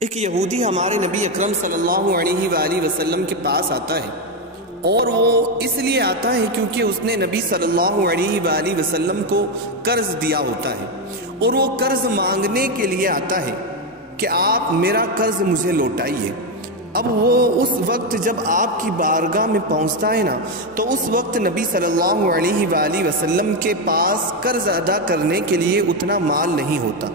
ایک یہودی ہمارے نبی اکرم صلی اللہ علیہ وآلہ وسلم کے پاس آتا ہے، اور وہ اس لیے آتا ہے کیونکہ اس نے نبی صلی اللہ علیہ وآلہ وسلم کو قرض دیا ہوتا ہے، اور وہ قرض مانگنے کے لیے آتا ہے کہ آپ میرا قرض مجھے لوٹائیے۔ اب وہ اس وقت جب آپ کی بارگاہ میں پہنچتا ہے نا، تو اس وقت نبی صلی اللہ علیہ وآلہ وسلم کے پاس قرض ادا کرنے کے لیے اتنا مال نہیں ہوتا۔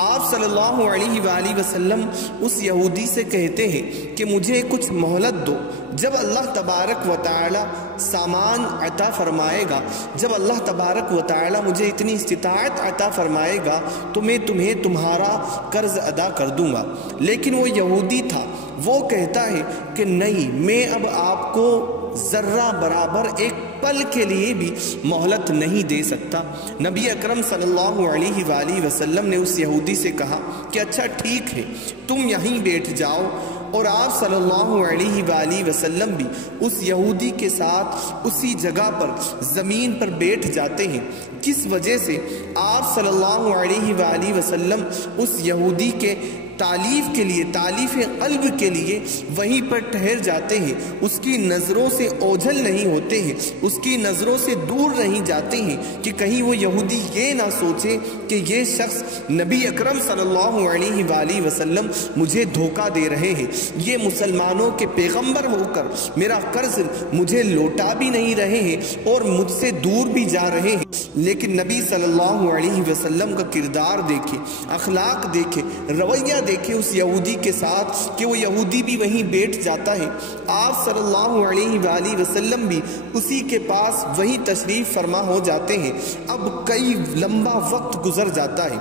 آپ صلی اللہ علیہ وآلہ وسلم اس یہودی سے کہتے ہیں کہ مجھے کچھ مہلت دو، جب اللہ تبارک و تعالی سامان عطا فرمائے گا، جب اللہ تبارک و تعالی مجھے اتنی استطاعت عطا فرمائے گا تو میں تمہیں تمہارا قرض ادا کر دوں گا۔ لیکن وہ یہودی تھا، وہ کہتا ہے کہ نہیں، میں اب آپ کو ذرہ برابر ایک پل کے لیے بھی مہلت نہیں دے سکتا۔ نبی اکرم صلی اللہ علیہ وآلہ وسلم نے اس یہودی سے کہا کہ اچھا ٹھیک ہے، تم یہیں بیٹھ جاؤ، اور آپ صلی اللہ علیہ وآلہ وسلم بھی اس یہودی کے ساتھ اسی جگہ پر زمین پر بیٹھ جاتے ہیں۔ کس وجہ سے؟ آپ صلی اللہ علیہ وآلہ وسلم اس یہودی کے تعلیف کے لیے، تعلیف قلب کے لیے وہیں پر ٹھہر جاتے ہیں، اس کی نظروں سے اوجھل نہیں ہوتے ہیں، اس کی نظروں سے دور نہیں جاتے ہیں کہ کہیں وہ یہودی یہ نہ سوچے کہ یہ شخص نبی اکرم صلی اللہ علیہ وآلہ وسلم مجھے دھوکہ دے رہے ہیں، یہ مسلمانوں کے پیغمبر ہو کر میرا قرض مجھے لوٹا بھی نہیں رہے ہیں اور مجھ سے دور بھی جا رہے ہیں۔ لیکن نبی صلی اللہ علیہ وسلم کا کردار دیکھے، اخلاق دیکھے، رویہ دیکھے اس یہودی کے ساتھ کہ وہ یہودی بھی وہیں بیٹھ جاتا ہے۔ آپ صلی اللہ علیہ وآلہ وسلم بھی اسی کے پاس وہی تشریف فرما ہو جاتے ہیں۔ اب کئی لمبا وقت گزر جاتا ہے،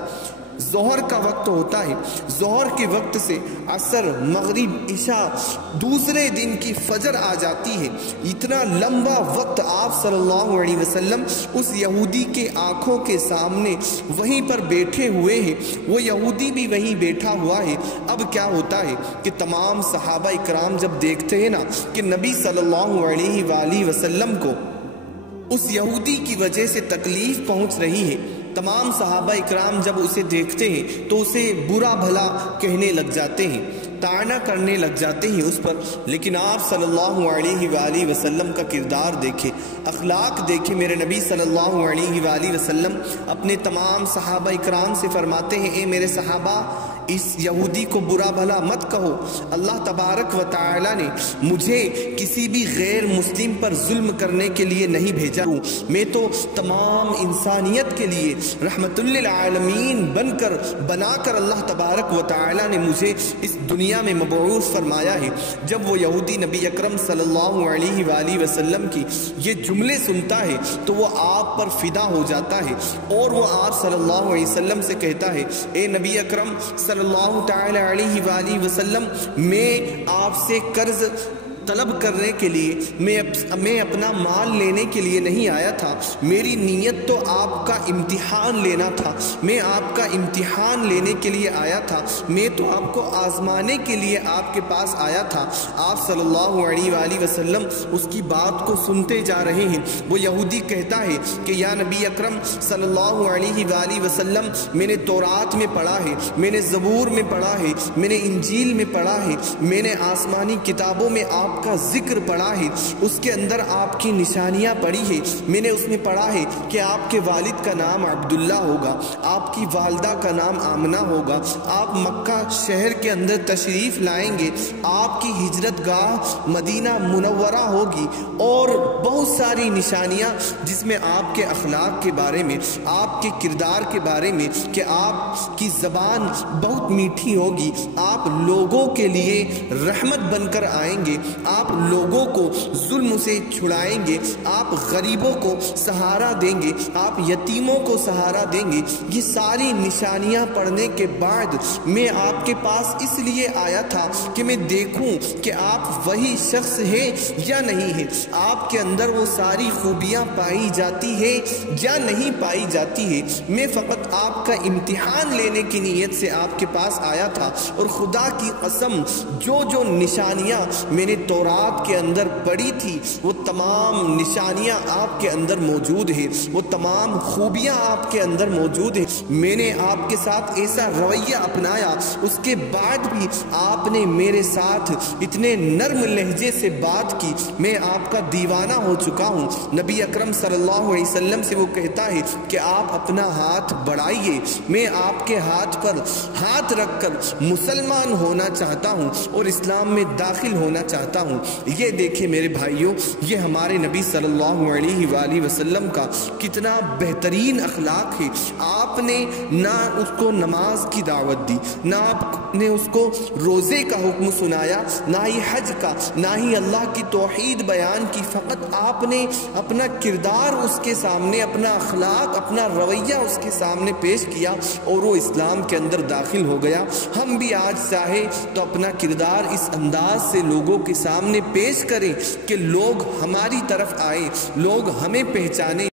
ظہر کا وقت ہوتا ہے، ظہر کے وقت سے عصر، مغرب، عشاء، دوسرے دن کی فجر آ جاتی ہے۔ اتنا لمبا وقت آپ صلی اللہ علیہ وسلم اس یہودی کے آنکھوں کے سامنے وہیں پر بیٹھے ہوئے ہیں، وہ یہودی بھی وہیں بیٹھا ہوا ہے۔ اب کیا ہوتا ہے کہ تمام صحابہ اکرام جب دیکھتے ہیں نا کہ نبی صلی اللہ علیہ وآلہ وسلم کو اس یہودی کی وجہ سے تکلیف پہنچ رہی ہے، تمام صحابہ اکرام جب اسے دیکھتے ہیں تو اسے برا بھلا کہنے لگ جاتے ہیں، طعنہ کرنے لگ جاتے ہیں اس پر۔ لیکن آپ صلی اللہ علیہ وآلہ وسلم کا کردار دیکھے، اخلاق دیکھے۔ میرے نبی صلی اللہ علیہ وآلہ وسلم اپنے تمام صحابہ اکرام سے فرماتے ہیں، اے میرے صحابہ، اس یہودی کو برا بھلا مت کہو، اللہ تبارک و تعالی نے مجھے کسی بھی غیر مسلم پر ظلم کرنے کے لیے نہیں بھیجا ہوں، میں تو تمام انسانیت کے لیے رحمت للعالمین بنا کر اللہ تبارک و تعالی نے مجھے اس دنیا میں مبعوث فرمایا ہے۔ جب وہ یہودی نبی اکرم صلی اللہ علیہ وآلہ وسلم کی یہ جملے سنتا ہے تو وہ آپ پر فدا ہو جاتا ہے، اور وہ آپ صلی اللہ علیہ وسلم سے کہتا ہے، اے نبی اکرم صلی اللہ تعالی علیہ وآلہ وسلم، میں آپ سے قرض طلب کرنے کے لیے، میں اپنا مال لینے کے لیے نہیں آیا تھا، میری نیت تو آپ کا امتحان لینا تھا، میں آپ کا امتحان لینے کے لیے آیا تھا، میں تو آپ کو آزمانے کے لیے آپ کے پاس آیا تھا۔ آپ صلی اللہ علیہ وآلہ وسلم اس کی بات کو سنتے جا رہے ہیں۔ وہ یہودی کہتا ہے کہ یا نبی اکرم صلی اللہ علیہ وآلہ وسلم، میں نے تورات میں پڑھا ہے، میں نے زبور میں پڑھا ہے، میں نے انجیل میں پڑھا ہے، میں نے آسمانی کتابوں میں آپ کا ذکر پڑھا ہے، اس کے اندر آپ کی نشانیاں پڑھی ہے، میں نے اس میں پڑھا ہے کہ آپ کے والد کا نام عبداللہ ہوگا، آپ کی والدہ کا نام آمنہ ہوگا، آپ مکہ شہر کے اندر تشریف لائیں گے، آپ کی ہجرت گاہ مدینہ منورہ ہوگی، اور بہت ساری نشانیاں جس میں آپ کے اخلاق کے بارے میں، آپ کے کردار کے بارے میں، کہ آپ کی زبان بہت میٹھی ہوگی، آپ لوگوں کے لیے رحمت بن کر آئیں گے، آپ لوگوں کو ظلم سے چھڑائیں گے، آپ غریبوں کو سہارا دیں گے، آپ یتیموں کو سہارا دیں گے۔ یہ ساری نشانیاں پڑھنے کے بعد میں آپ کے پاس اس لیے آیا تھا کہ میں دیکھوں کہ آپ وہی شخص ہیں یا نہیں ہیں، آپ کے اندر وہ ساری خوبیاں پائی جاتی ہے یا نہیں پائی جاتی ہے۔ میں فقط آپ کا امتحان لینے کی نیت سے آپ کے پاس آیا تھا، اور خدا کی قسم جو نشانیاں میں نے تورات کے اندر پڑھی تھی وہ تمام نشانیاں آپ کے اندر موجود ہیں، وہ تمام خوبیاں آپ کے اندر موجود ہیں۔ میں نے آپ کے ساتھ ایسا رویہ اپنایا، اس کے بعد بھی آپ نے میرے ساتھ اتنے نرم لہجے سے بات کی، میں آپ کا دیوانہ ہو چکا ہوں۔ نبی اکرم صلی اللہ علیہ وسلم سے وہ کہتا ہے کہ آپ اپنا ہاتھ بڑھائیے، میں آپ کے ہاتھ پر ہاتھ رکھ کر مسلمان ہونا چاہتا ہوں اور اسلام میں داخل ہونا چاہتا ہوں۔ یہ دیکھیں میرے بھائیوں، یہ ہمارے نبی صلی اللہ علیہ وآلہ وسلم کا کتنا بہترین اخلاق ہے۔ آپ نے نہ اس کو نماز کی دعوت دی، نہ آپ نے اس کو روزے کا حکم سنایا، نہ ہی حج کا، نہ ہی اللہ کی توحید بیان کی، فقط آپ نے اپنا کردار اس کے سامنے، اپنا اخلاق، اپنا رویہ اس کے سامنے پیش کیا اور وہ اسلام کے اندر داخل ہو گیا۔ ہم بھی آج چاہے تو اپنا کردار اس انداز سے لوگوں کے سامنے پیش کریں کہ لوگ ہماری طرف آئیں، لوگ ہمیں پہچانیں۔